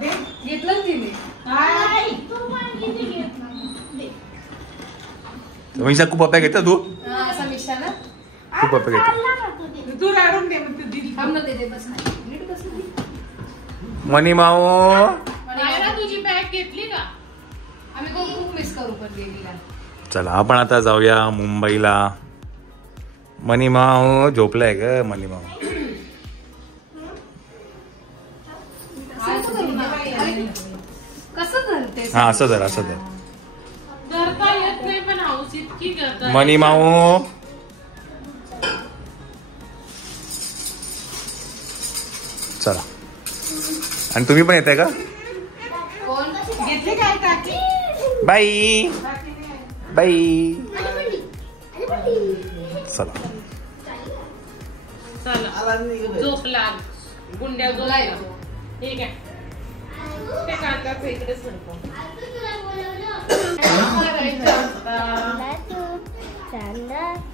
घेतलं तिने. समीक्षा खूप पप्या घेता तू. समीक्षा ना खूप पप्या घेते. तू राडून दे मग मनी माऊ तुझी बॅग घेतली का? आम्ही खूप मिस करू पण देवीला. चला आपण आता जाऊया मुंबईला. मनी माऊ झोपलाय ग. मनी माऊ कसं धरते? हा असं धर असं धर. धरता येत नाही पण हाऊस इतकी करता. मनी माऊ चला. आणि तुम्ही पण येताय का? घेतली काय काकी? बाई बाई चला. चला झोप लाग. गुंड्या झोपला. ठीक आहे. ते काकाचं इकडे सरकव.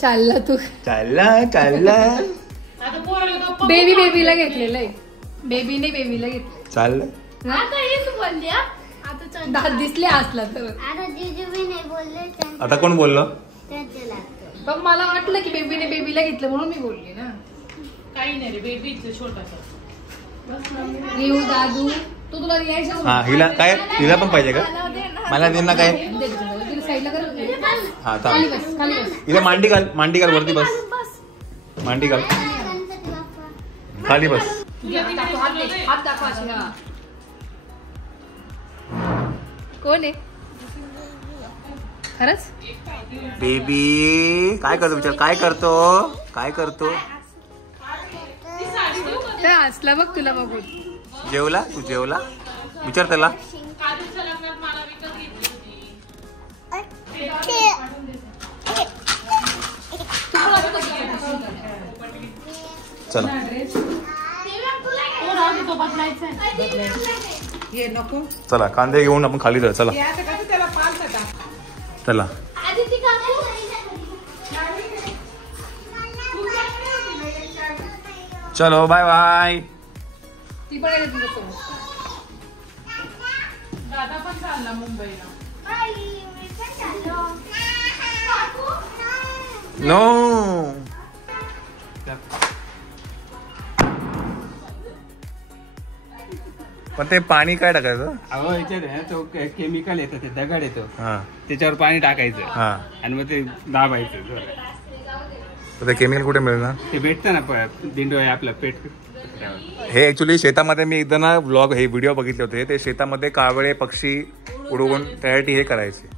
चालला तू. चालला चालला. आता पोराला गप्पा. बेबीला घेतलेलं आहे. बेबीने बेबीला घेतलं. चाललं. दिसले असला तर. आता कोण बोललं? पण मला वाटलं की बेबीने बेबीला घेतलं म्हणून मी बोलली ना. काही नाही रे बेबीच छोटासा. रिऊ दादू तू तुला यायचं. हा हिला काय? हिला पण पाहिजे का? मला दे ना काय? साईडला कर. हा खाली थांब. बस खाली बस. हिला मांडी घाल. मांडी घाल वरती बस. मांडी घाल. खाली बस. हात दाखवा. कोण आहे खरंच? बेबी काय करतो विचार. काय करतो? काय करतो? असला बघ तुला बघून. जेवला? तू जेवला? विचार त्याला. चला चला कांदे घेऊन आपण खाली जाऊ. चला चला. चलो बाय बाय. ती पण येते तुझ्यासोबत. दादा पण चालला मुंबईला. नो. पण ते पाणी काय टाकायचं? अहो याच्यात आहे ना तो केमिकल येतं, ते दगड येतो, हा त्याच्यावर पाणी टाकायचं हा. आणि मग ते दाबायचं. तर ते केमिकल कुठे मिळणार? ते भेटतं ना दिंडो आहे आपलं पेट. हे ऍक्च्युली शेतामध्ये मी एकदा ना व्लॉग हे व्हिडिओ बघितले होते. ते शेतामध्ये कावळे पक्षी उडवून त्यासाठी हे करायचे.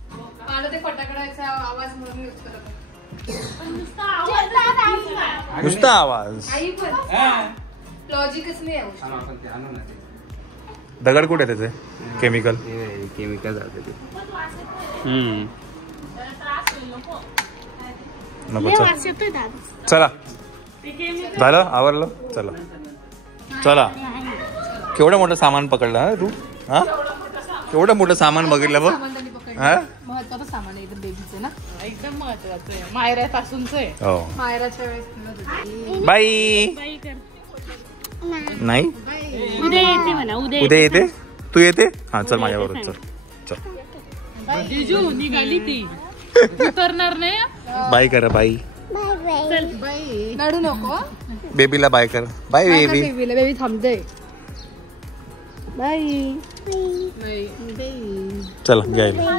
नुसता आवाज. लॉजिकच नाही. दगड कुठे त्याचे केमिकल? केमिकल जाते ते. नको चला. झालं आवरलं. चला चला. केवढं मोठं सामान पकडलं हा तू. हा केवढं मोठं सामान बघितलं बघ. महत्वाचं सामान आहे बेबीचं ना. एकदम महत्वाचं आहे. मायरापासूनच आहे. हो मायराच्या वेळेस. बाई नाही. उद्या येते म्हणा. उद्या येते. तू येते. हा चल माझ्याबरोबर. चल चल. जिजू निघाली ती. उतरणार नाही. बाय करा. बाई. नडू नको. बेबीला बाय कर. Bye baby. बेबी थांबते. बाय. चला घ्यायला.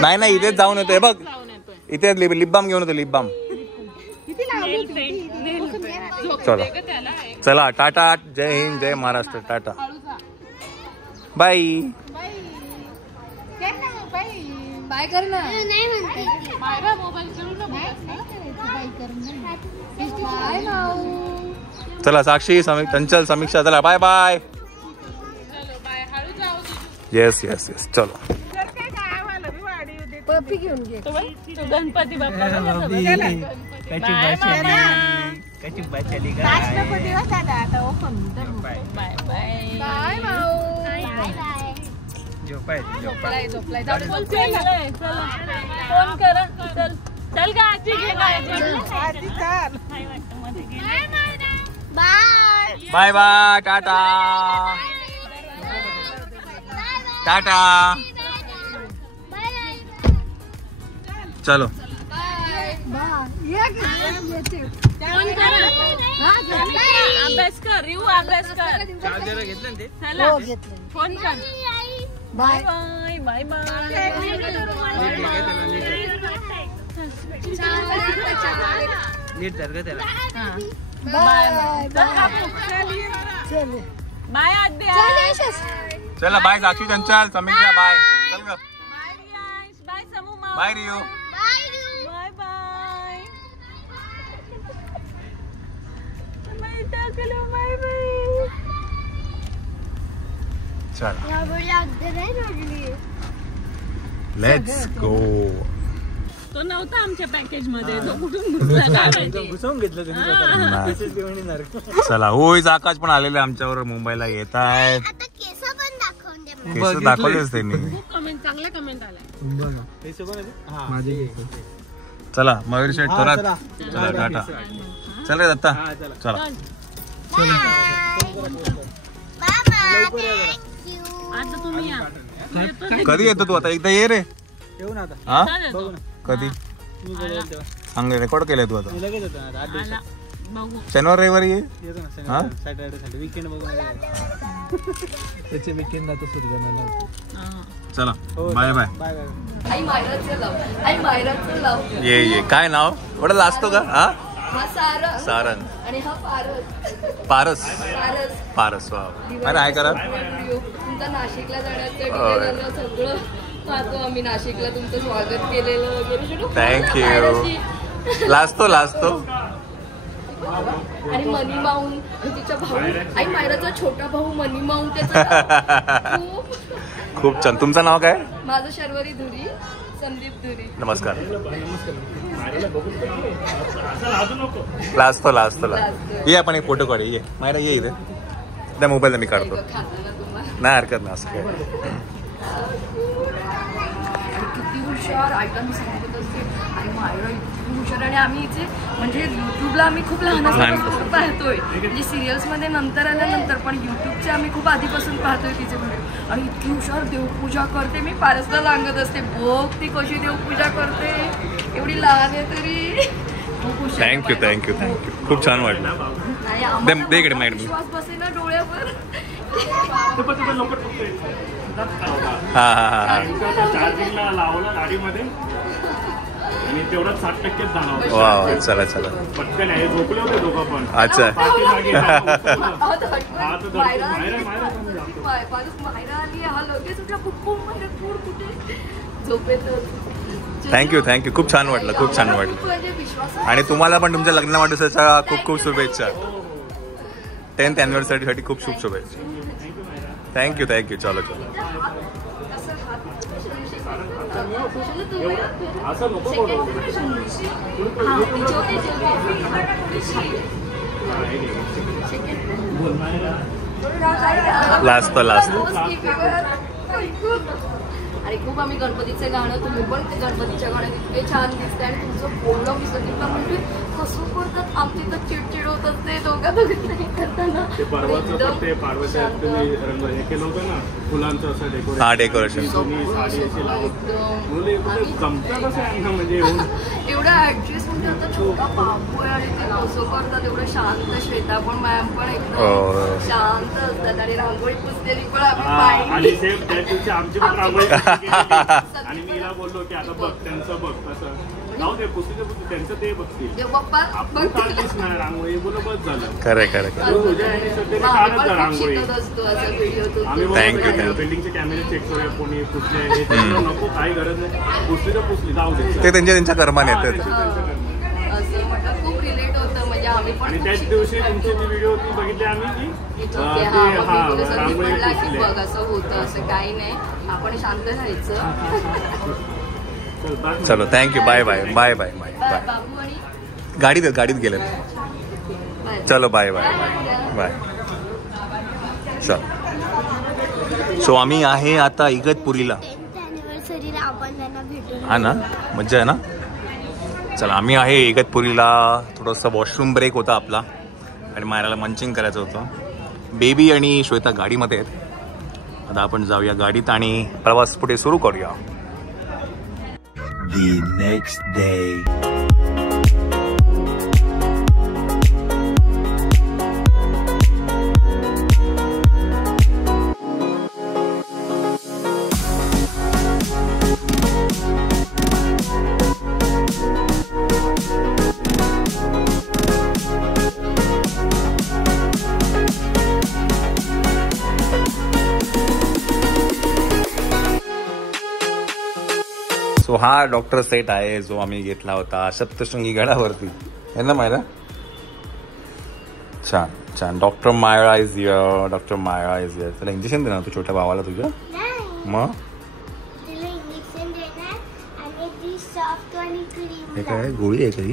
नाही नाही इथेच जाऊन येतोय बघ. इथे लिप बाम घेऊन येतो. Lip balm. चला चला. टाटा. जय हिंद. जय महाराष्ट्र. टाटा. बाय. बाय कर ना. चला साक्षी चंचल समीक्षा चला bye bye. Yes yes yes. चलो पप्पी घेऊन घे. Ganpati Bappa bye bye. झोपलाय. फोन करा. चल का आजी घे. Bye. Bye bye tata tata चलो फोन करा. अभ्यास कर रिऊ अभ्यास कर. घेतलं ते चला फोन कर. Bye bye bye bye. नीट धर ग त्याला. Bye bye Adya. चला बाय साक्षी चंचल समीक्षा बाय चल ग bye Riyansh. Bye Samu Mau. Bye Riyu bye bye. Bye टाकलो बाय बाय. चला लेट्स गो तो नव्हता आमच्या पॅकेज मध्ये. तो कुठून घुसला काय माहिती. घुसवून घेतलं चला होय आकाश पण आलेले आमच्यावर मुंबईला येत आहेत. केस दाखवलेच त्यांनी. खूप कमेंट चांगल्या कमेंट आल्या. चला मयूर शेठ थोरात चला टाटा. चल रे दत्ता चला. आता तुम्ही या. कधी येतो तू आता एकदा ये रे. येऊ ना आता. हा बघू कधी सांग रेकॉर्ड केलंय तू आता. लगेच येतो ना आता. 8 दिवसात बघू. शनिवार रविवारी ये. येतो ना हा? सॅटर्डे संडे वीकेंड बघून त्याचे वीकेंड आता सुरू करणार. चला बाय बाय. Bye bye. आई मायराचं लाव. आई मायराचं लाव. ये काय नाव एवढं लाजतो का. हा हा सारंग सारंग आणि हा पारस. पारस पारस पारस वा अरे आहे करा. व्हिडिओ तुमचा नाशिकला जाण्याचं होय. डिले झालं सगळं पाहतो आम्ही. नाशिकला तुमचं स्वागत केलेलं वगैरे सगळं. Thank you. पारसची. लाजतो लाजतो. आणि मनी माऊन आणि तिचा भाऊ आई मायराचा छोटा भाऊ मनी माऊन त्याचा खूप. खूप छान. तुमचं नाव काय. माझं शर्वरी धुरी संदीप धुरी. नमस्कार. लाजतो लाजतो ये आपण एक फोटो काढू. ये मायरा ये इथे त्या मोबाईलला मी काढतो. खाताना तुम्हाला नाही हरकत नाही असं काय. किती हुशार आयटम सांगत असते आणि मायरा इतकी हुशार. आणि आम्ही इथे म्हणजे युट्यूबला आम्ही खूप लहान असल्यापासून पाहतोय. म्हणजे सिरियल्समध्ये नंतर आल्यानंतर पण युट्यूबचे आम्ही खूप आधीपासून पाहतोय तिचे व्हिडिओ. आणि इतकी हुशार देवपूजा करते. मी पारसला सांगत असते बघ ती कशी देवपूजा करते. एवढी लहान आहे तरी खूप हुशार. Thank you thank you thank you. खूप छान वाटलं. आणि आम्हाला दे इकडे मॅडम. विश्वास बसेना डोळ्यावर. हा हा हा हा. चार्जिंगला लावलं गाडीमध्ये आणि तेवढाच 60% जाणवलं. वा चला चला. पटकन आहे झोपले होते दोघं पण. अच्छा पाठीमागे मायरा आली हा लगेच उठला कुठून म्हणजे कुठे झोपेत. Thank you thank you. खूप छान वाटलं खूप छान वाटलं. आणि तुम्हाला पण तुमच्या लग्न वाढदिवसाच्या खूप खूप शुभेच्छा. 10th anniversary साठी खूप खूप शुभेच्छा. Thank you thank you. चलो चलो. असं नको लाजतो लाजतो. आणि खूप आम्ही गणपतीचं गाणं तुम्ही पण ते गणपतीच्या गाण्यात इतके छान दिसते. आणि तुमचं बोलणं विसरलं म्हणजे कसं करतात आमची तर चिडचिड होत असते दोघं नाही करताना. ते परवाचं पण ते पाडव्याच्या तुम्ही रंग हे केलं होतं ना फुलांचं असं डेकोरेशन. हा डेकोरेशन. तुम्ही साडी अशी लावत मुले जमतं कसं यांना म्हणजे येऊन एवढा ऍड्रेस म्हणजे आता छोटा बाबू आहे आणि ते कसं करतात एवढं शांत. श्वेता पण मॅम पण एकदम शांत असतात. आणि रांगोळी पुसलेली पण आम्ही आणि पाहिली. सेम त्या दिवशी आमची पण रांगोळी आणि मी हिला बोललो की आता बघ त्यांचं बघ कसं जाऊ दे पुस्तकं त्यांचं ते बघतील. देव बाप्पा आपण काढलीच नाही रांगोळी बोल बस झालं. खरं खरं तुझ्या आणि सध्या आम्ही काढत पण जा खूप रांगोळी. शिकत असतो असा व्हिडिओ तो. आम्ही Thank you, thank you. बिल्डिंगचे कॅमेरे चेक करूया कोणी पुसले हे ते नको काही गरज नाही. पुसली तर पुसली जाऊ दे. ते त्यांच्या कर्माने येतात. असं म्हटलं खूप रिलेट होतं म्हणजे आम्ही पण आणि खूप त्याच शिकत दिवशी तुमची ती व्हिडिओ ती बघितली आम्ही की होतो. ते हा मग हा मी तुला संधी रांगोळी म्हणला की पुसले. बघ असं होतं असं काही नाही आपण शांत राहायचं. चलो thank you. Bye bye bye bye bye bye. बाबू आणि गाडीत गेले. चलो बाय बाय बाय बाय. चल सो आम्ही आहे आता इगतपुरीला. हा ना मज्जा आहे ना. चला आम्ही आहे इगतपुरीला. थोडंसं वॉशरूम ब्रेक होता आपला. आणि मायराला मंचिंग करायचं होतं. बेबी आणि श्वेता गाडीमध्ये आहेत. आता आपण जाऊया गाडीत आणि प्रवास पुढे सुरू करूया. The next day. सो हा डॉक्टर सेट आहे जो आम्ही घेतला होता सप्तशृंगी गडावरती, है ना मायरा? छान छान. Doctor Myra is here. Doctor Myra is here. त्याला इंजेक्शन देणार तू छोट्या भावाला तुझ्या? मग हे काय गोळी आहे काही?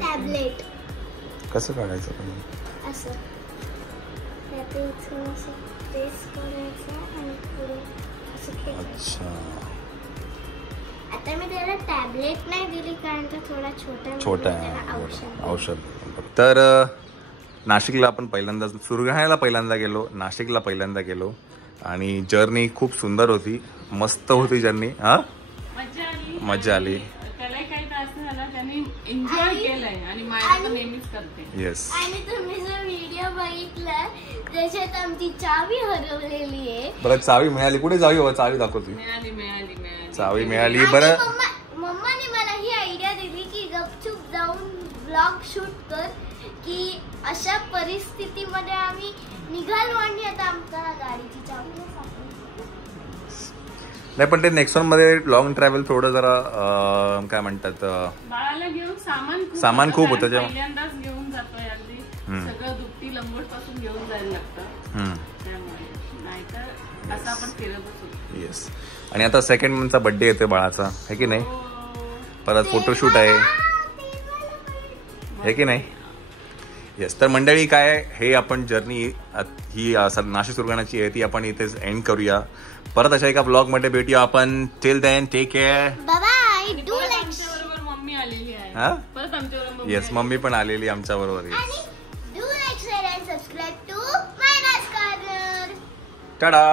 टॅबलेट. कसं काढायचं पण? असं प्रेस करायचं आणि पुढे असं खेचायचं. अच्छा. आता मी त्याला टॅबलेट नाही दिली कारण तो थोडा छोटा आहे औषध. तर नाशिकला आपण पहिल्यांदा, सुरगाण्याला पहिल्यांदा गेलो, नाशिकला पहिल्यांदा गेलो आणि जर्नी खूप सुंदर होती, मस्त होती जर्नी. हा मजा आली. त्यालाही काही त्रास नाही झाला, त्यांनी एन्जॉय केलंय आणि मायरा तर नेहमीच करते. येस. आणि तुम्ही जो व्हिडिओ बघितला त्याच्यात आमची चावी हरवलेली आहे. बरं चावी मिळाली? कुठे चावी? चावी दाखवती. मिळाली चावी मिळाली. बरं मम्माने मला ही आयडिया दिली की गपचूप जाऊन ब्लॉग शूट कर, की अशा परिस्थितीमध्ये आम्ही निघालो आणि आता आमच्या गाडीची चावी नाही, पण ते नेक्स्ट वन मध्ये लॉंग ट्रॅव्हल थोडं जरा काय म्हणतात, बाळाला घेऊन सामान खूप होतं जेव्हा पहिल्यांदाच घेऊन जातोय. अगदी सगळं दुपटी लंगोट पासून घेऊन जायला लागतं, त्यामुळे नाहीतर असं आपण फिरतच होतो. येस. आणि आता सेकंड मंथचा बर्थडे येतोय बाळाचा, है की नाही? परत फोटोशूट आहे, है की नाही? येस. तर मंडळी काय, हे आपण जर्नी ही नाशिक सुरगाण्याची आहे ती आपण इथेच एंड करूया. परत अशा एका ब्लॉग मध्ये भेटूया आपण. Till then take care. Bye. Do like. आमच्याबरोबर मम्मी आलेली आहे. हा परत आमच्याबरोबर येस, मम्मी पण आलेली आमच्या बरोबर. Do like, share and subscribe to Mayraj corner. टाडा.